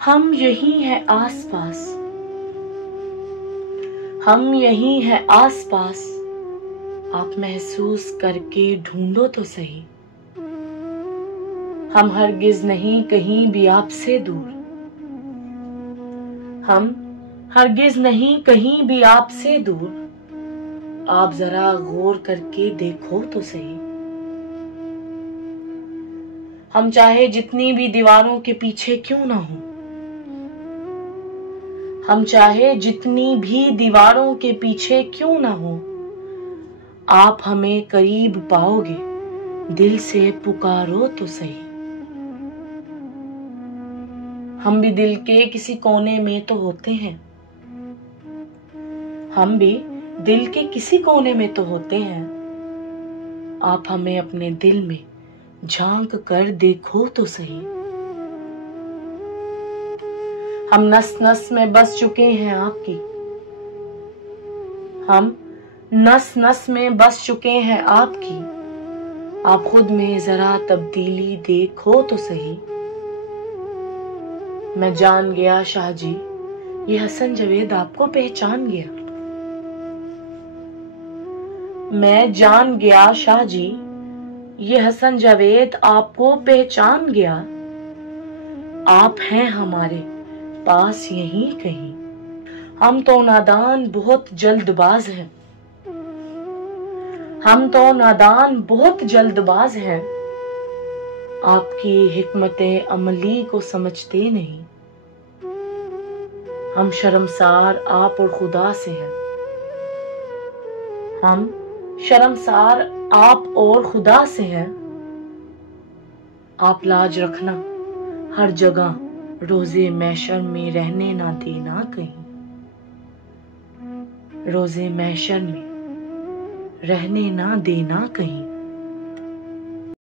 हम यही हैं आसपास, हम यही हैं आसपास, आप महसूस करके ढूंढो तो सही। हम हरगिज नहीं कहीं भी आपसे दूर, हम हरगिज नहीं कहीं भी आपसे दूर, आप जरा गौर करके देखो तो सही। हम चाहे जितनी भी दीवारों के पीछे क्यों ना हो, हम चाहे जितनी भी दीवारों के पीछे क्यों ना हो, आप हमें करीब पाओगे, दिल से पुकारो तो सही। हम भी दिल के किसी कोने में तो होते हैं, हम भी दिल के किसी कोने में तो होते हैं, आप हमें अपने दिल में झांक कर देखो तो सही। हम नस नस में बस चुके हैं आपकी, हम नस नस में बस चुके हैं आपकी, आप खुद में जरा तब्दीली देखो तो सही। मैं जान गया शाह जी, ये हसन जावेद आपको पहचान गया। मैं जान गया शाह जी, ये हसन जावेद आपको पहचान गया। आप हैं हमारे पास यहीं कहीं, हम तो नादान बहुत जल्दबाज हैं, हम तो नादान बहुत जल्दबाज हैं, आपकी हिकमते अमली को समझते नहीं। हम शर्मसार आप और खुदा से हैं, हम शर्मसार आप और खुदा से हैं, आप लाज रखना हर जगह, रोजे महशर में रहने ना देना कहीं, रोजे महशर में रहने ना देना कहीं।